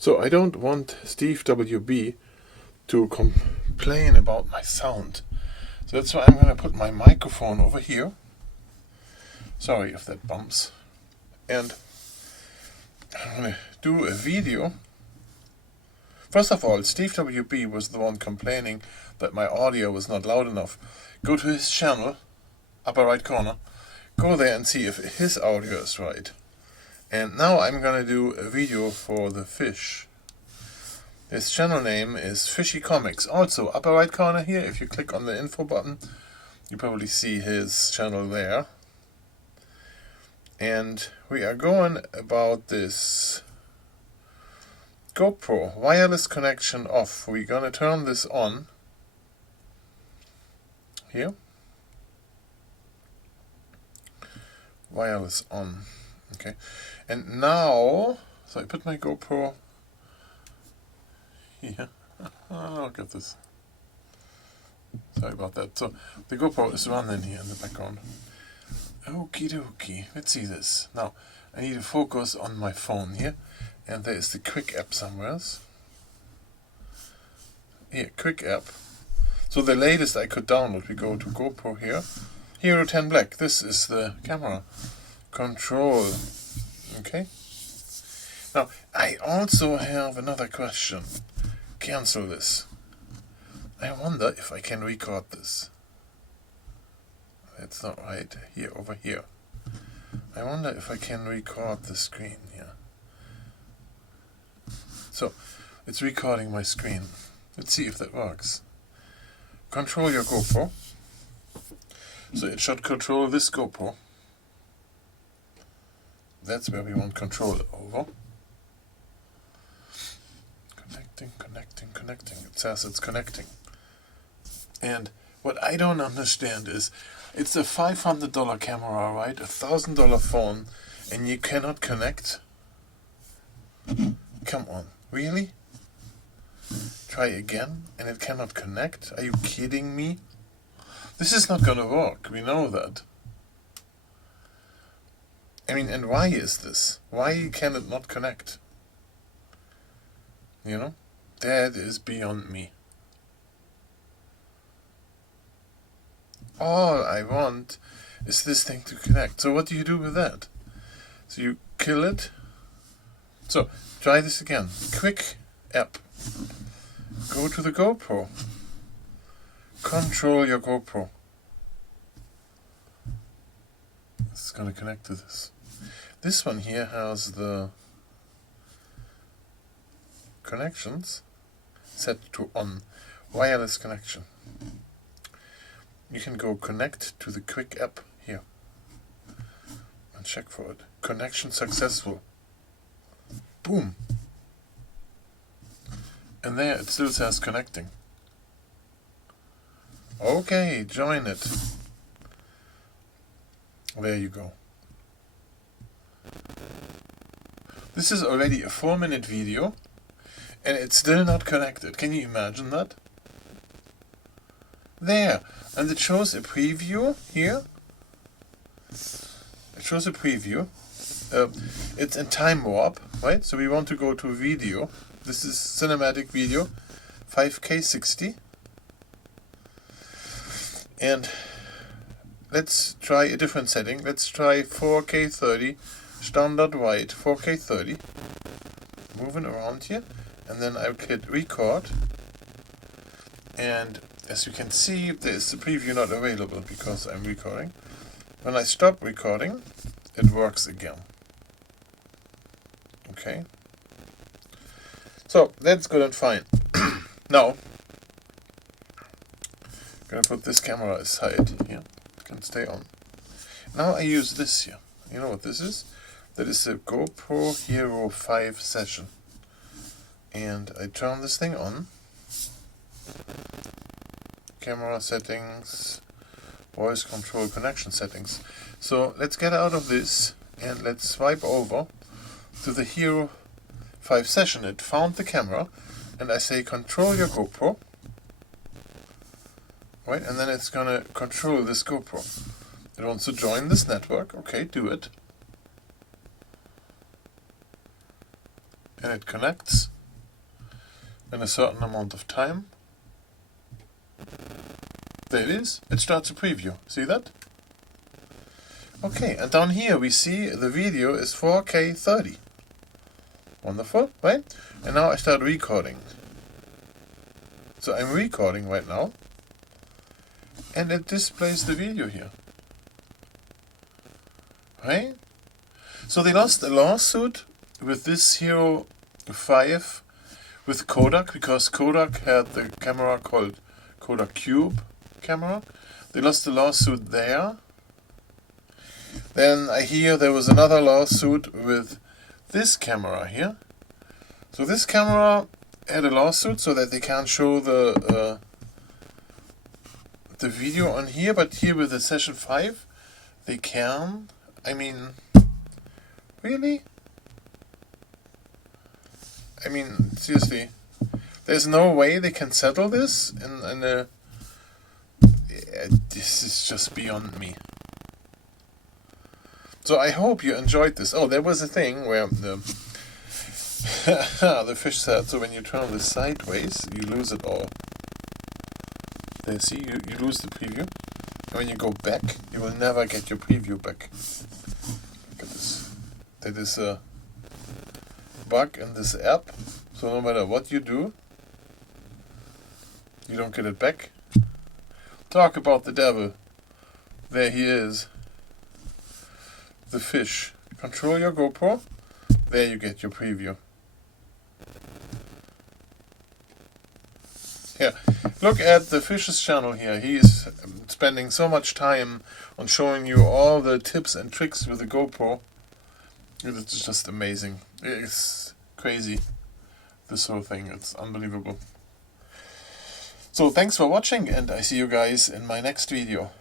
So I don't want Steve WB to complain about my sound. So that's why I'm going to put my microphone over here. Sorry if that bumps. And I'm going to do a video. First of all, Steve WB was the one complaining that my audio was not loud enough. Go to his channel, upper right corner. Go there and see if his audio is right. And now I'm going to do a video for the fish. His channel name is Fishy Comics. Also, upper right corner here, if you click on the info button, you probably see his channel there. And we are going about this GoPro wireless connection off. We're going to turn this on here. Wireless on. Okay. And now, so I put my GoPro here. Oh, look at this. Sorry about that. So the GoPro is running here in the background. Okie dokie. Let's see this. Now, I need to focus on my phone here. And there is the Quik App somewhere. Here, Quik App. So the latest I could download, we go to GoPro here. Hero 10 Black. This is the camera control. Okay. Now, I also have another question. Cancel this. I wonder if I can record this. That's not right. Here, over here. I wonder if I can record the screen here. So, it's recording my screen. Let's see if that works. Control your GoPro. So it should control this GoPro. That's where we want control over. Connecting. It says it's connecting. And what I don't understand is, it's a $500 camera, right? $1,000 phone, and you cannot connect? Come on, really? Try again, and it cannot connect? Are you kidding me? This is not gonna work, we know that. I mean, and why is this? Why can it not connect? You know? That is beyond me. All I want is this thing to connect. So what do you do with that? So you kill it. So, try this again. Quik App. Go to the GoPro. Control your GoPro. It's going to connect to this. This one here has the connections set to on. Wireless connection. You can go connect to the Quik App here and check for it. Connection successful. Boom. And there it still says connecting. Okay, join it. There you go. This is already a 4-minute video and it's still not connected. Can you imagine that? There. And it shows a preview here. It shows a preview. It's in time warp, right? So we want to go to video. This is cinematic video, 5K 60. And let's try a different setting. Let's try 4K 30, standard wide, 4K 30. Moving around here. And then I'll hit record. And as you can see, there is the preview not available because I'm recording. When I stop recording, it works again. Okay. So, that's good and fine. Now, I'm going to put this camera aside here. It can stay on. Now I use this here. You know what this is? That is the GoPro Hero 5 session. And I turn this thing on. Camera settings, voice control, connection settings. So let's get out of this and let's swipe over to the Hero 5 session. It found the camera and I say control your GoPro. Right, and then it's gonna control this GoPro. It wants to join this network. Okay, do it. and it connects in a certain amount of time. There it is. It starts a preview. See that? Okay, and down here we see the video is 4K 30. Wonderful, right? And now I start recording. So I'm recording right now, and it displays the video here. Right? So they lost a lawsuit with this Hero 5 with Kodak, because Kodak had the camera called Kodak Cube camera. They lost the lawsuit there. Then I hear there was another lawsuit with this camera here. So this camera had a lawsuit so that they can't show the video on here, but here with the Session 5 they can. I mean, really? I mean, seriously, there's no way they can settle this in a... This is just beyond me. So I hope you enjoyed this. Oh, there was a thing where the the fish said, so when you turn this sideways, you lose it all. There, see, you lose the preview. And when you go back, you will never get your preview back. Look at this. That is a bug in this app. So no matter what you do, you don't get it back. Talk about the devil. There he is. The fish. Control your GoPro. There you get your preview. Here, look at the fish's channel here. He is spending so much time on showing you all the tips and tricks with the GoPro. It's just amazing. It's crazy, this whole thing. It's unbelievable. So thanks for watching, and I see you guys in my next video.